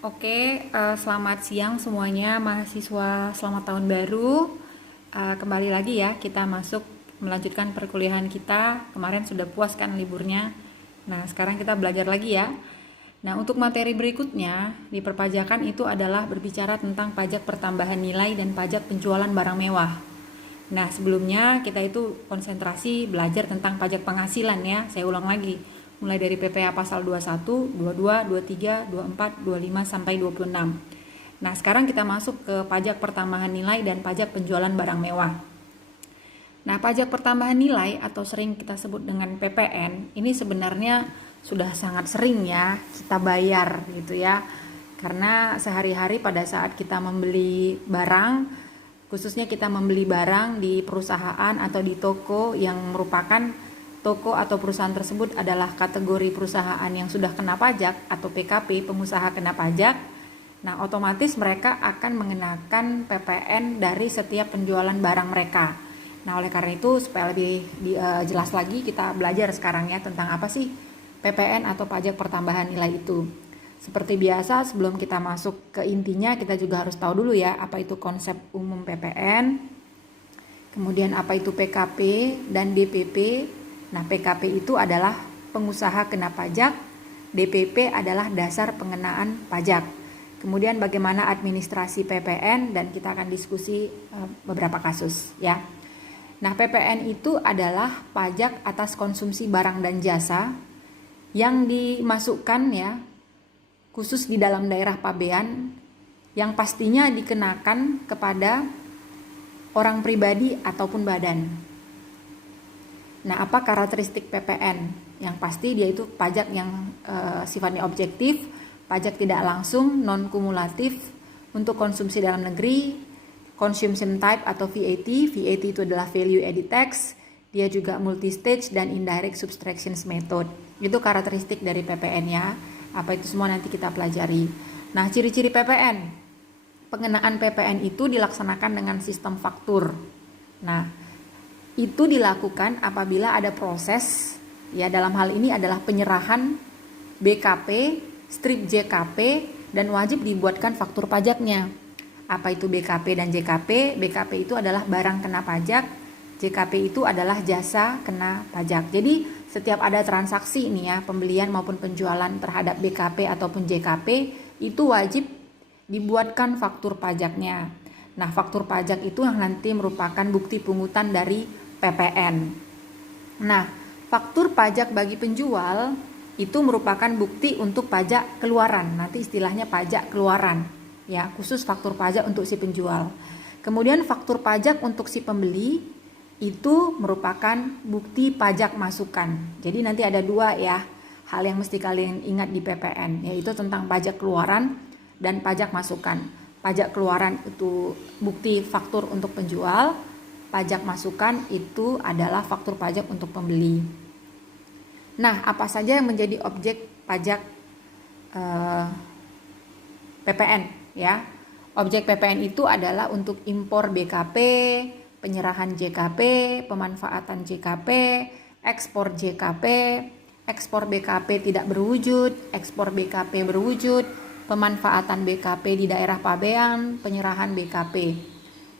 Selamat siang semuanya mahasiswa, selamat tahun baru. Kembali lagi ya, kita melanjutkan perkuliahan kita. Kemarin sudah puas kan liburnya. Nah, sekarang kita belajar lagi ya. Nah, untuk materi berikutnya di perpajakan itu adalah berbicara tentang pajak pertambahan nilai dan pajak penjualan barang mewah. Nah, sebelumnya kita itu konsentrasi belajar tentang pajak penghasilan ya. Saya ulang lagi. Mulai dari PPh pasal 21, 22, 23, 24, 25 sampai 26. Nah, sekarang kita masuk ke pajak pertambahan nilai dan pajak penjualan barang mewah. Nah, pajak pertambahan nilai atau sering kita sebut dengan PPN, ini sebenarnya sudah sangat sering ya kita bayar gitu ya. Karena sehari-hari pada saat kita membeli barang, khususnya kita membeli barang di perusahaan atau di toko yang merupakan toko atau perusahaan tersebut adalah kategori perusahaan yang sudah kena pajak atau PKP, pengusaha kena pajak. Nah, otomatis mereka akan mengenakan PPN dari setiap penjualan barang mereka. Nah, oleh karena itu supaya lebih jelas lagi kita belajar sekarang ya tentang apa sih PPN atau pajak pertambahan nilai itu. Seperti biasa, sebelum kita masuk ke intinya, kita juga harus tahu dulu ya apa itu konsep umum PPN, kemudian apa itu PKP dan DPP. Nah, PKP itu adalah pengusaha kena pajak, DPP adalah dasar pengenaan pajak. Kemudian bagaimana administrasi PPN, dan kita akan diskusi beberapa kasus ya. Nah, PPN itu adalah pajak atas konsumsi barang dan jasa yang dimasukkan ya khusus di dalam daerah pabean, yang pastinya dikenakan kepada orang pribadi ataupun badan. Nah, apa karakteristik PPN? Yang pasti dia itu pajak yang sifatnya objektif, pajak tidak langsung, non-kumulatif untuk konsumsi dalam negeri, consumption type atau VAT. VAT itu adalah value added tax, dia juga multi-stage dan indirect subtraction method. Itu karakteristik dari PPN ya. Apa itu semua nanti kita pelajari. Nah, ciri-ciri PPN. Pengenaan PPN itu dilaksanakan dengan sistem faktur. Nah, itu dilakukan apabila ada proses, ya dalam hal ini adalah penyerahan BKP, strip JKP, dan wajib dibuatkan faktur pajaknya. Apa itu BKP dan JKP? BKP itu adalah barang kena pajak, JKP itu adalah jasa kena pajak. Jadi setiap ada transaksi ini ya, pembelian maupun penjualan terhadap BKP ataupun JKP, itu wajib dibuatkan faktur pajaknya. Nah, faktur pajak itu yang nanti merupakan bukti pungutan dari PPN. Nah, faktur pajak bagi penjual itu merupakan bukti untuk pajak keluaran. Nanti istilahnya pajak keluaran, ya, khusus faktur pajak untuk si penjual. Kemudian faktur pajak untuk si pembeli itu merupakan bukti pajak masukan. Jadi nanti ada dua ya hal yang mesti kalian ingat di PPN, yaitu tentang pajak keluaran dan pajak masukan. Pajak keluaran itu bukti faktur untuk penjual, pajak masukan itu adalah faktur pajak untuk pembeli. Nah, apa saja yang menjadi objek pajak PPN ya? Objek PPN itu adalah untuk impor BKP, penyerahan JKP, pemanfaatan JKP, ekspor JKP, ekspor BKP tidak berwujud, ekspor BKP berwujud, pemanfaatan BKP di daerah pabean, penyerahan BKP.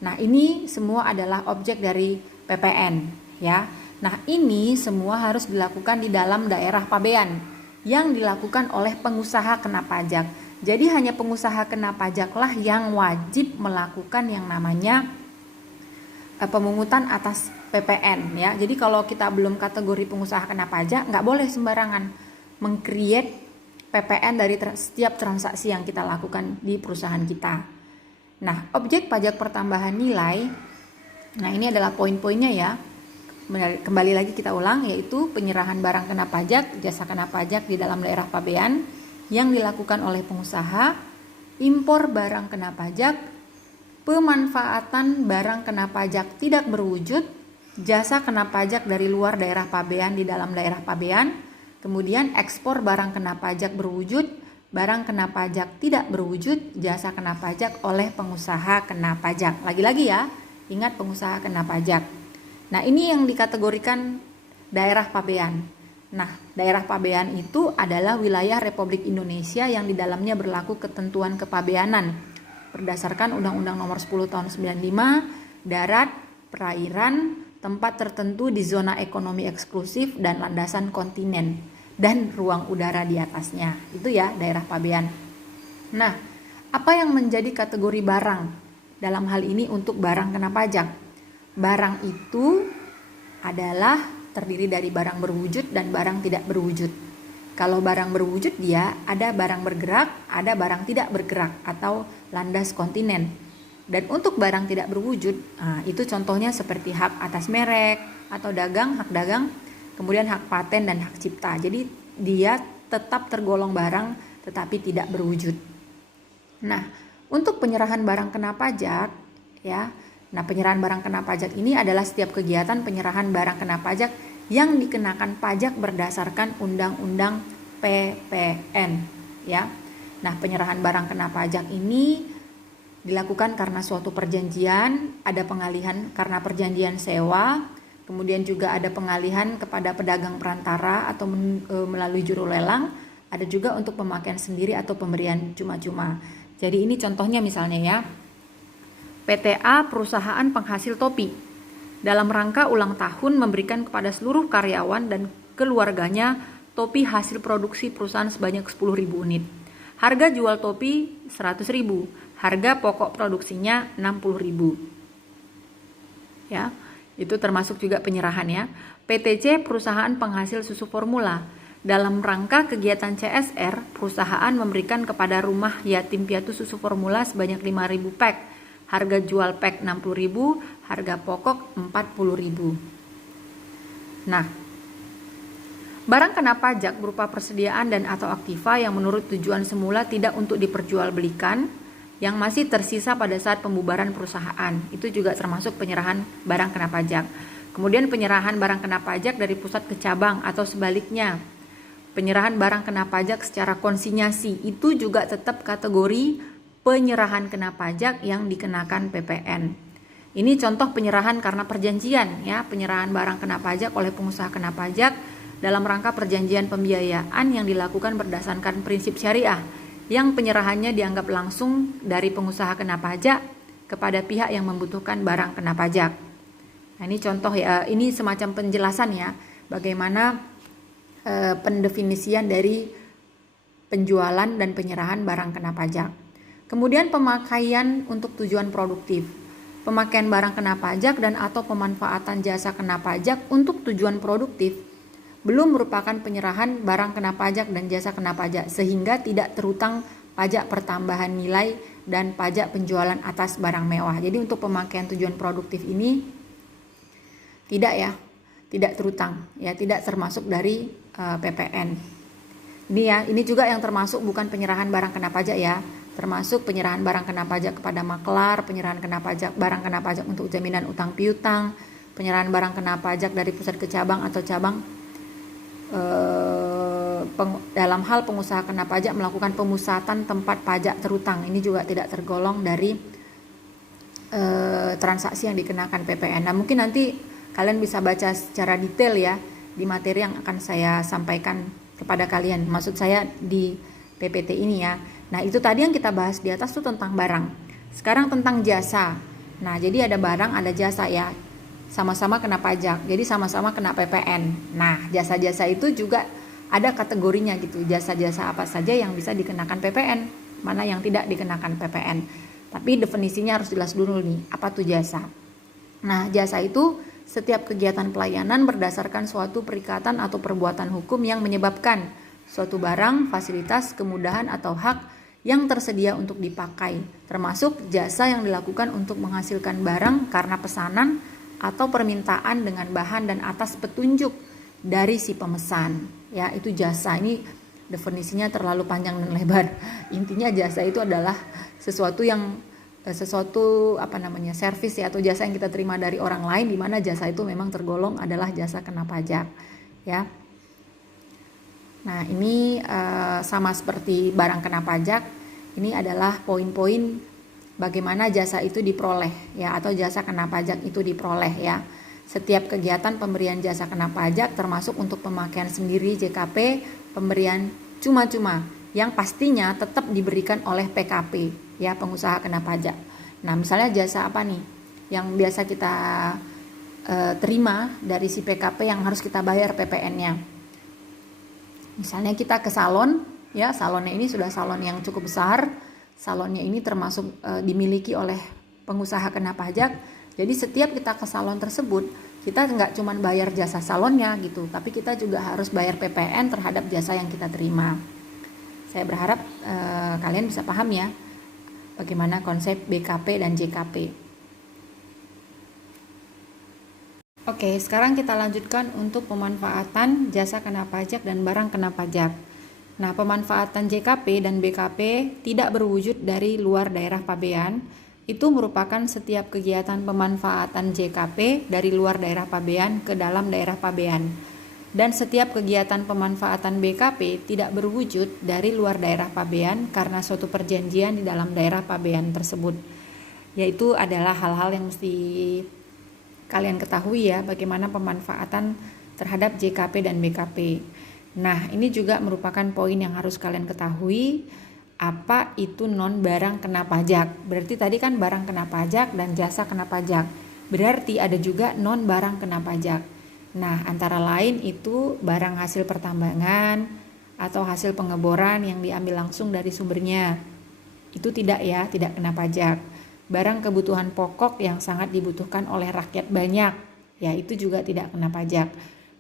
Nah, ini semua adalah objek dari PPN ya. Nah, ini semua harus dilakukan di dalam daerah pabean yang dilakukan oleh pengusaha kena pajak. Jadi hanya pengusaha kena pajaklah yang wajib melakukan yang namanya pemungutan atas PPN ya. Jadi kalau kita belum kategori pengusaha kena pajak, nggak boleh sembarangan meng-create PPN dari setiap transaksi yang kita lakukan di perusahaan kita. Nah, objek pajak pertambahan nilai, nah ini adalah poin-poinnya ya. Kembali lagi kita ulang, yaitu penyerahan barang kena pajak, jasa kena pajak di dalam daerah pabean yang dilakukan oleh pengusaha, impor barang kena pajak, pemanfaatan barang kena pajak tidak berwujud, jasa kena pajak dari luar daerah pabean di dalam daerah pabean, kemudian ekspor barang kena pajak berwujud, barang kena pajak tidak berwujud, jasa kena pajak oleh pengusaha kena pajak. Lagi-lagi ya, ingat pengusaha kena pajak. Nah, ini yang dikategorikan daerah pabean. Nah, daerah pabean itu adalah wilayah Republik Indonesia yang di dalamnya berlaku ketentuan kepabeanan berdasarkan Undang-Undang Nomor 10 Tahun 95, darat, perairan, tempat tertentu di zona ekonomi eksklusif dan landasan kontinen dan ruang udara di atasnya. Itu ya daerah pabean. Nah, apa yang menjadi kategori barang dalam hal ini untuk barang kena pajak? Barang itu adalah terdiri dari barang berwujud dan barang tidak berwujud. Kalau barang berwujud dia ada barang bergerak, ada barang tidak bergerak atau landas kontinen. Dan untuk barang tidak berwujud, itu contohnya seperti hak atas merek atau dagang, hak dagang, kemudian hak paten dan hak cipta. Jadi dia tetap tergolong barang tetapi tidak berwujud. Nah, untuk penyerahan barang kena pajak ya. Nah, penyerahan barang kena pajak ini adalah setiap kegiatan penyerahan barang kena pajak yang dikenakan pajak berdasarkan Undang-Undang PPN ya. Nah, penyerahan barang kena pajak ini dilakukan karena suatu perjanjian, ada pengalihan karena perjanjian sewa, kemudian juga ada pengalihan kepada pedagang perantara atau melalui juru lelang, ada juga untuk pemakaian sendiri atau pemberian cuma-cuma. Jadi ini contohnya misalnya ya. PTA perusahaan penghasil topi dalam rangka ulang tahun memberikan kepada seluruh karyawan dan keluarganya topi hasil produksi perusahaan sebanyak 10.000 unit. Harga jual topi 100.000, harga pokok produksinya 60.000. Ya, itu termasuk juga penyerahan ya. PTC perusahaan penghasil susu formula dalam rangka kegiatan CSR, perusahaan memberikan kepada rumah yatim piatu susu formula sebanyak 5.000 pack. Harga jual pack 60.000, harga pokok 40.000. Nah, barang kena pajak berupa persediaan dan atau aktiva yang menurut tujuan semula tidak untuk diperjualbelikan, yang masih tersisa pada saat pembubaran perusahaan. Itu juga termasuk penyerahan barang kena pajak. Kemudian penyerahan barang kena pajak dari pusat ke cabang atau sebaliknya. Penyerahan barang kena pajak secara konsinyasi itu juga tetap kategori penyerahan kena pajak yang dikenakan PPN. Ini contoh penyerahan karena perjanjian ya, penyerahan barang kena pajak oleh pengusaha kena pajak dalam rangka perjanjian pembiayaan yang dilakukan berdasarkan prinsip syariah, yang penyerahannya dianggap langsung dari pengusaha kena pajak kepada pihak yang membutuhkan barang kena pajak. Nah, ini contoh ya, ini semacam penjelasan ya, bagaimana pendefinisian dari penjualan dan penyerahan barang kena pajak. Kemudian pemakaian untuk tujuan produktif. Pemakaian barang kena pajak dan atau pemanfaatan jasa kena pajak untuk tujuan produktif belum merupakan penyerahan barang kena pajak dan jasa kena pajak, sehingga tidak terutang pajak pertambahan nilai dan pajak penjualan atas barang mewah. Jadi untuk pemakaian tujuan produktif ini tidak ya, tidak terutang ya, tidak termasuk dari PPN. Ini ya, ini juga yang termasuk bukan penyerahan barang kena pajak ya, termasuk penyerahan barang kena pajak kepada maklar, penyerahan kena pajak barang kena pajak untuk jaminan utang piutang, penyerahan barang kena pajak dari pusat ke cabang atau cabang dalam hal pengusaha kena pajak melakukan pemusatan tempat pajak terutang. Ini juga tidak tergolong dari transaksi yang dikenakan PPN. Nah, mungkin nanti kalian bisa baca secara detail ya di materi yang akan saya sampaikan kepada kalian. Maksud saya di PPT ini ya. Nah, itu tadi yang kita bahas di atas tuh tentang barang. Sekarang tentang jasa. Nah, jadi ada barang, ada jasa ya. Sama-sama kena pajak. Jadi sama-sama kena PPN. Nah, jasa-jasa itu juga ada kategorinya gitu. Jasa-jasa apa saja yang bisa dikenakan PPN, mana yang tidak dikenakan PPN. Tapi definisinya harus jelas dulu nih, apa tuh jasa. Nah, jasa itu setiap kegiatan pelayanan berdasarkan suatu perikatan atau perbuatan hukum yang menyebabkan suatu barang, fasilitas, kemudahan atau hak yang tersedia untuk dipakai, termasuk jasa yang dilakukan untuk menghasilkan barang karena pesanan atau permintaan dengan bahan dan atas petunjuk dari si pemesan. Ya, itu jasa. Ini definisinya terlalu panjang dan lebar. Intinya jasa itu adalah sesuatu servis ya, atau jasa yang kita terima dari orang lain, di mana jasa itu memang tergolong adalah jasa kena pajak ya. Nah, ini sama seperti barang kena pajak, ini adalah poin-poin bagaimana jasa itu diperoleh ya, atau jasa kena pajak itu diperoleh ya. Setiap kegiatan pemberian jasa kena pajak termasuk untuk pemakaian sendiri JKP, pemberian cuma-cuma yang pastinya tetap diberikan oleh PKP, ya, pengusaha kena pajak. Nah, misalnya jasa apa nih yang biasa kita terima dari si PKP yang harus kita bayar PPN-nya. Misalnya kita ke salon, ya, salonnya ini sudah salon yang cukup besar, salonnya ini termasuk dimiliki oleh pengusaha kena pajak. Jadi setiap kita ke salon tersebut, kita nggak cuma bayar jasa salonnya gitu, tapi kita juga harus bayar PPN terhadap jasa yang kita terima. Saya berharap kalian bisa paham ya bagaimana konsep BKP dan JKP. Oke, sekarang kita lanjutkan untuk pemanfaatan jasa kena pajak dan barang kena pajak. Nah, pemanfaatan JKP dan BKP tidak berwujud dari luar daerah pabean. Itu merupakan setiap kegiatan pemanfaatan JKP dari luar daerah pabean ke dalam daerah pabean. Dan setiap kegiatan pemanfaatan BKP tidak berwujud dari luar daerah pabean karena suatu perjanjian di dalam daerah pabean tersebut. Yaitu adalah hal-hal yang mesti kalian ketahui ya, bagaimana pemanfaatan terhadap JKP dan BKP. Nah, ini juga merupakan poin yang harus kalian ketahui. Apa itu non barang kena pajak? Berarti tadi kan barang kena pajak dan jasa kena pajak. Berarti ada juga non barang kena pajak. Nah, antara lain itu barang hasil pertambangan atau hasil pengeboran yang diambil langsung dari sumbernya. Itu tidak ya, tidak kena pajak. Barang kebutuhan pokok yang sangat dibutuhkan oleh rakyat banyak, ya itu juga tidak kena pajak.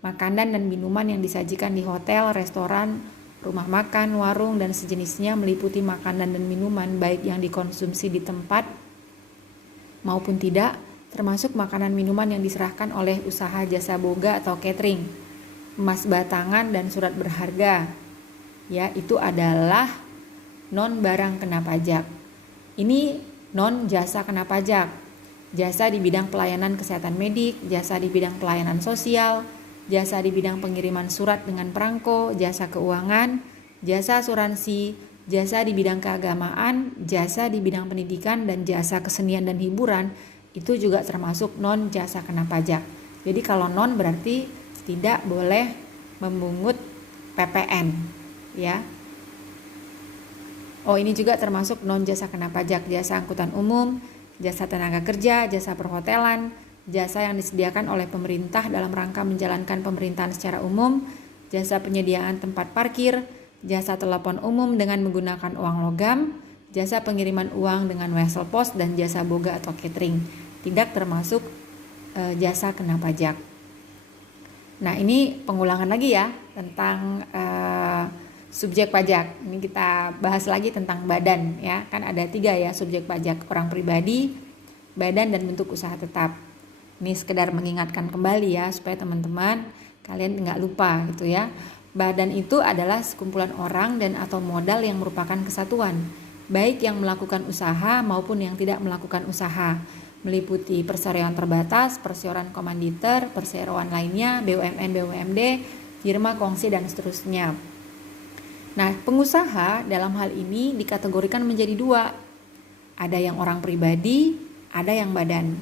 Makanan dan minuman yang disajikan di hotel, restoran, rumah makan, warung, dan sejenisnya meliputi makanan dan minuman baik yang dikonsumsi di tempat maupun tidak, termasuk makanan minuman yang diserahkan oleh usaha jasa boga atau catering, emas batangan dan surat berharga. Ya, itu adalah non barang kena pajak. Ini non jasa kena pajak. Jasa di bidang pelayanan kesehatan medik, jasa di bidang pelayanan sosial, jasa di bidang pengiriman surat dengan perangko, jasa keuangan, jasa asuransi, jasa di bidang keagamaan, jasa di bidang pendidikan, dan jasa kesenian dan hiburan, itu juga termasuk non jasa kena pajak. Jadi kalau non berarti tidak boleh memungut PPN, ya. Oh, ini juga termasuk non jasa kena pajak, jasa angkutan umum, jasa tenaga kerja, jasa perhotelan, jasa yang disediakan oleh pemerintah dalam rangka menjalankan pemerintahan secara umum, jasa penyediaan tempat parkir, jasa telepon umum dengan menggunakan uang logam, jasa pengiriman uang dengan wesel pos, dan jasa boga atau catering. Tidak termasuk jasa kena pajak. Nah, ini pengulangan lagi ya tentang subjek pajak. Ini kita bahas lagi tentang badan ya. Kan ada 3 ya subjek pajak: orang pribadi, badan, dan bentuk usaha tetap. Ini sekedar mengingatkan kembali ya supaya teman-teman kalian nggak lupa gitu ya. Badan itu adalah sekumpulan orang dan atau modal yang merupakan kesatuan, baik yang melakukan usaha maupun yang tidak melakukan usaha, meliputi perseroan terbatas, perseroan komanditer, perseroan lainnya, BUMN, BUMD, firma kongsi, dan seterusnya. Nah, pengusaha dalam hal ini dikategorikan menjadi 2. Ada yang orang pribadi, ada yang badan.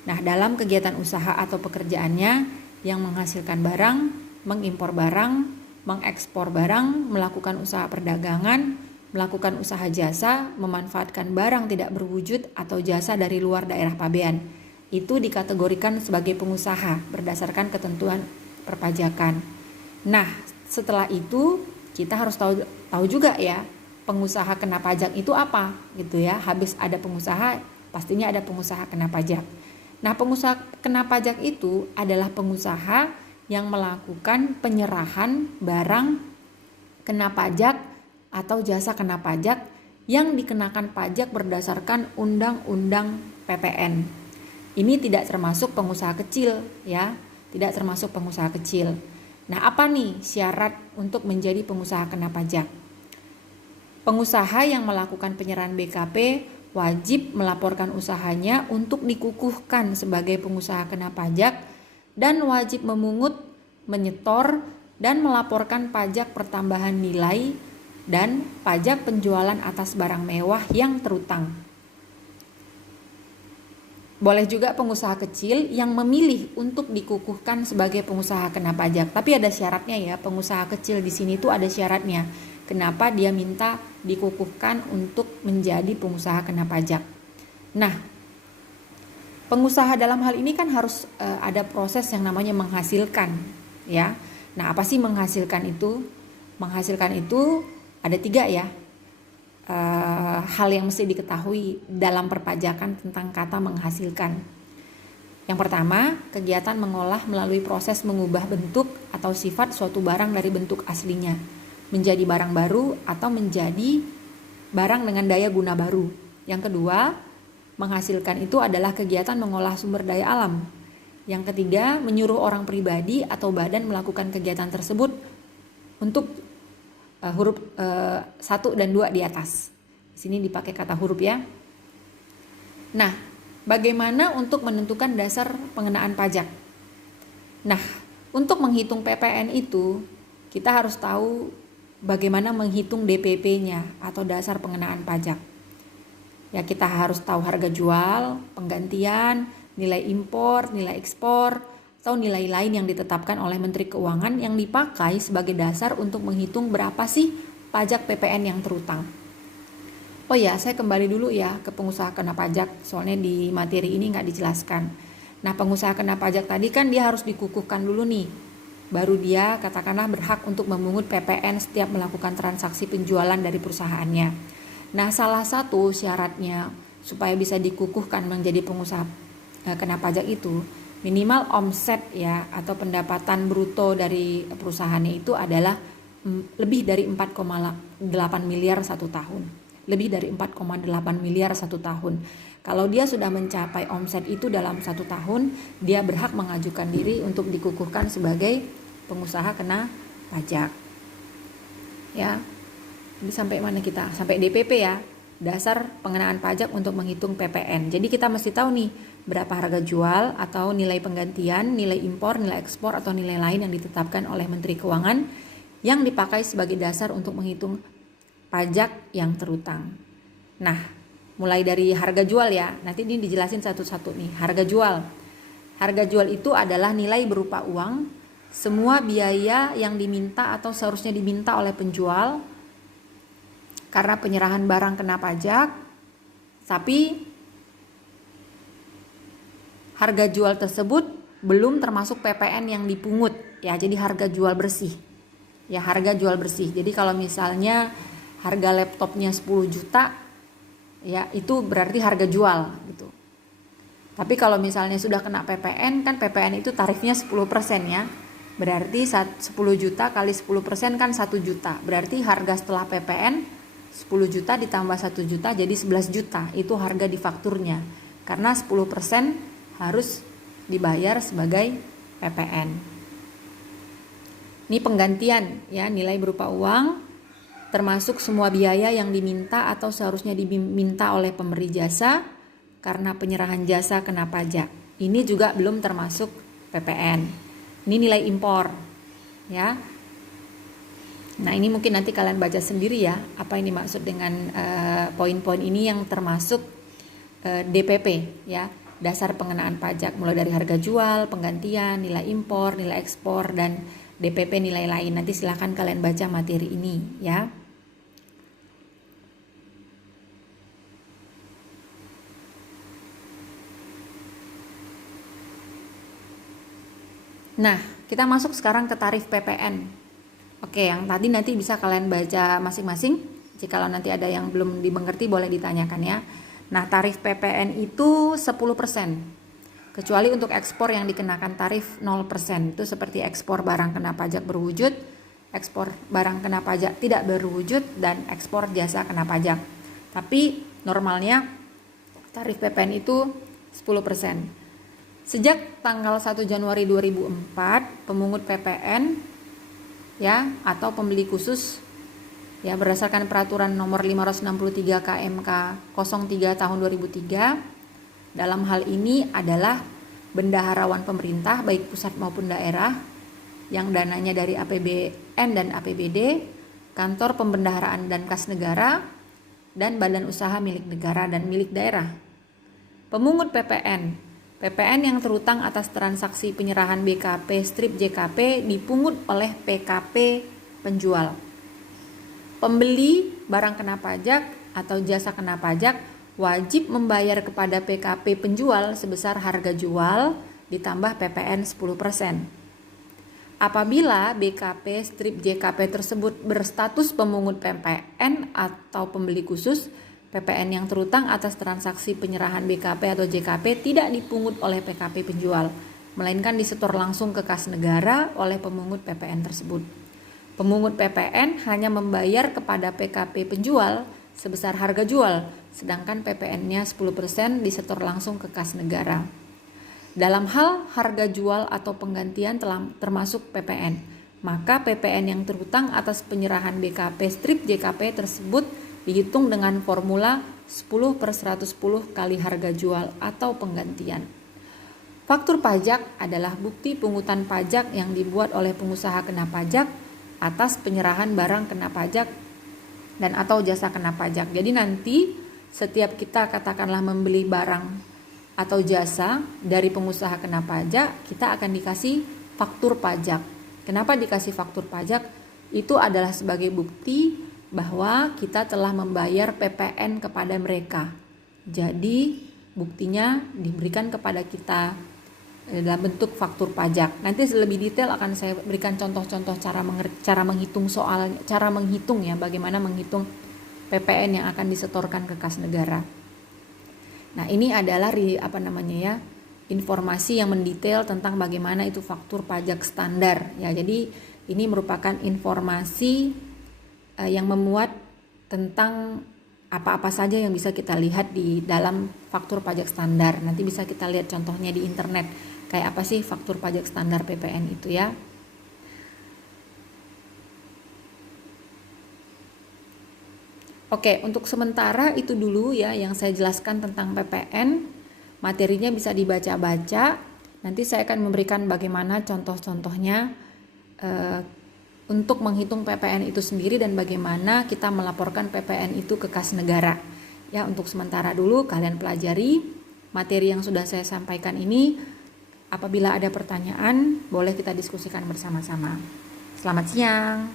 Nah, dalam kegiatan usaha atau pekerjaannya yang menghasilkan barang, mengimpor barang, mengekspor barang, melakukan usaha perdagangan, melakukan usaha jasa, memanfaatkan barang tidak berwujud atau jasa dari luar daerah pabean, itu dikategorikan sebagai pengusaha berdasarkan ketentuan perpajakan. Nah, setelah itu kita harus tahu juga ya, pengusaha kena pajak itu apa gitu ya. Habis ada pengusaha, pastinya ada pengusaha kena pajak. Nah, pengusaha kena pajak itu adalah pengusaha yang melakukan penyerahan barang kena pajak atau jasa kena pajak yang dikenakan pajak berdasarkan Undang-Undang PPN. Ini tidak termasuk pengusaha kecil ya, tidak termasuk pengusaha kecil. Nah, apa nih syarat untuk menjadi pengusaha kena pajak? Pengusaha yang melakukan penyerahan BKP wajib melaporkan usahanya untuk dikukuhkan sebagai pengusaha kena pajak dan wajib memungut, menyetor, dan melaporkan pajak pertambahan nilai dan pajak penjualan atas barang mewah yang terutang. Boleh juga pengusaha kecil yang memilih untuk dikukuhkan sebagai pengusaha kena pajak. Tapi ada syaratnya ya, pengusaha kecil di sini tuh ada syaratnya. Kenapa dia minta dikukuhkan untuk menjadi pengusaha kena pajak? Nah, pengusaha dalam hal ini kan harus ada proses yang namanya menghasilkan, ya. Nah, apa sih menghasilkan itu? Menghasilkan itu ada 3 ya. Hal yang mesti diketahui dalam perpajakan tentang kata menghasilkan. Yang pertama, kegiatan mengolah melalui proses mengubah bentuk atau sifat suatu barang dari bentuk aslinya menjadi barang baru atau menjadi barang dengan daya guna baru. Yang kedua, menghasilkan itu adalah kegiatan mengolah sumber daya alam. Yang ketiga, menyuruh orang pribadi atau badan melakukan kegiatan tersebut untuk huruf 1 dan 2 di atas. Di sini dipakai kata huruf ya. Nah, bagaimana untuk menentukan dasar pengenaan pajak? Nah, untuk menghitung PPN itu, kita harus tahu bagaimana menghitung DPP-nya atau dasar pengenaan pajak. Ya, kita harus tahu harga jual, penggantian, nilai impor, nilai ekspor, atau nilai lain yang ditetapkan oleh Menteri Keuangan yang dipakai sebagai dasar untuk menghitung berapa sih pajak PPN yang terutang. Oh ya, saya kembali dulu ya ke pengusaha kena pajak, soalnya di materi ini nggak dijelaskan. Nah, pengusaha kena pajak tadi kan dia harus dikukuhkan dulu nih, baru dia katakanlah berhak untuk memungut PPN setiap melakukan transaksi penjualan dari perusahaannya. Nah, salah satu syaratnya supaya bisa dikukuhkan menjadi pengusaha kena pajak itu, minimal omset ya atau pendapatan bruto dari perusahaannya itu adalah lebih dari 4,8 miliar satu tahun. Lebih dari 4,8 miliar satu tahun. Kalau dia sudah mencapai omset itu dalam 1 tahun, dia berhak mengajukan diri untuk dikukuhkan sebagai pengusaha kena pajak. Ya. Jadi sampai mana kita? Sampai DPP ya. Dasar pengenaan pajak untuk menghitung PPN. Jadi kita mesti tahu nih berapa harga jual atau nilai penggantian, nilai impor, nilai ekspor atau nilai lain yang ditetapkan oleh Menteri Keuangan yang dipakai sebagai dasar untuk menghitung pajak yang terutang. Nah, mulai dari harga jual ya. Nanti ini dijelasin satu-satu nih. Harga jual. Harga jual itu adalah nilai berupa uang, semua biaya yang diminta atau seharusnya diminta oleh penjual karena penyerahan barang kena pajak, tapi harga jual tersebut belum termasuk PPN yang dipungut ya, jadi harga jual bersih. Ya, harga jual bersih. Jadi kalau misalnya harga laptopnya 10 juta ya, itu berarti harga jual gitu. Tapi kalau misalnya sudah kena PPN, kan PPN itu tarifnya 10% ya. Berarti 10 juta kali 10% kan 1 juta. Berarti harga setelah PPN 10 juta ditambah 1 juta jadi 11 juta. Itu harga di fakturnya. Karena 10% harus dibayar sebagai PPN. Ini penggantian ya, nilai berupa uang termasuk semua biaya yang diminta atau seharusnya diminta oleh pemberi jasa karena penyerahan jasa kena pajak. Ini juga belum termasuk PPN. Ini nilai impor ya. Nah, ini mungkin nanti kalian baca sendiri ya, apa yang dimaksud dengan poin-poin ini yang termasuk DPP ya, dasar pengenaan pajak, mulai dari harga jual, penggantian, nilai impor, nilai ekspor, dan DPP nilai lain. Nanti silahkan kalian baca materi ini ya. Nah, kita masuk sekarang ke tarif PPN. Oke, yang tadi nanti bisa kalian baca masing-masing. Jikalau nanti ada yang belum dimengerti boleh ditanyakan ya. Nah, tarif PPN itu 10%. Kecuali untuk ekspor yang dikenakan tarif 0%. Itu seperti ekspor barang kena pajak berwujud, ekspor barang kena pajak tidak berwujud, dan ekspor jasa kena pajak. Tapi normalnya tarif PPN itu 10%. Sejak tanggal 1 Januari 2004, pemungut PPN ya atau pembeli khusus ya berdasarkan peraturan nomor 563 KMK 03 tahun 2003, dalam hal ini adalah bendaharawan pemerintah baik pusat maupun daerah yang dananya dari APBN dan APBD, kantor pembendaharaan dan kas negara, dan badan usaha milik negara dan milik daerah. Pemungut PPN. PPN yang terutang atas transaksi penyerahan BKP strip JKP dipungut oleh PKP penjual. Pembeli barang kena pajak atau jasa kena pajak wajib membayar kepada PKP penjual sebesar harga jual ditambah PPN 10%. Apabila BKP strip JKP tersebut berstatus pemungut PPN atau pembeli khusus, PPN yang terutang atas transaksi penyerahan BKP atau JKP tidak dipungut oleh PKP penjual, melainkan disetor langsung ke kas negara oleh pemungut PPN tersebut. Pemungut PPN hanya membayar kepada PKP penjual sebesar harga jual, sedangkan PPN-nya 10% disetor langsung ke kas negara. Dalam hal harga jual atau penggantian telah termasuk PPN, maka PPN yang terutang atas penyerahan BKP strip JKP tersebut dihitung dengan formula 10/110 kali harga jual atau penggantian. Faktur pajak adalah bukti pungutan pajak yang dibuat oleh pengusaha kena pajak atas penyerahan barang kena pajak dan atau jasa kena pajak. Jadi nanti setiap kita katakanlah membeli barang atau jasa dari pengusaha kena pajak, kita akan dikasih faktur pajak. Kenapa dikasih faktur pajak? Itu adalah sebagai bukti bahwa kita telah membayar PPN kepada mereka. Jadi buktinya diberikan kepada kita dalam bentuk faktur pajak. Nanti lebih detail akan saya berikan contoh-contoh cara menghitung cara menghitung ya, bagaimana menghitung PPN yang akan disetorkan ke kas negara. Nah, ini adalah informasi yang mendetail tentang bagaimana itu faktur pajak standar ya. Jadi ini merupakan informasi yang memuat tentang apa-apa saja yang bisa kita lihat di dalam faktur pajak standar. Nanti bisa kita lihat contohnya di internet. Kayak apa sih faktur pajak standar PPN itu ya. Oke, untuk sementara itu dulu ya yang saya jelaskan tentang PPN. Materinya bisa dibaca-baca. Nanti saya akan memberikan bagaimana contoh-contohnya untuk menghitung PPN itu sendiri dan bagaimana kita melaporkan PPN itu ke kas negara. Ya, untuk sementara dulu kalian pelajari materi yang sudah saya sampaikan ini. Apabila ada pertanyaan, boleh kita diskusikan bersama-sama. Selamat siang.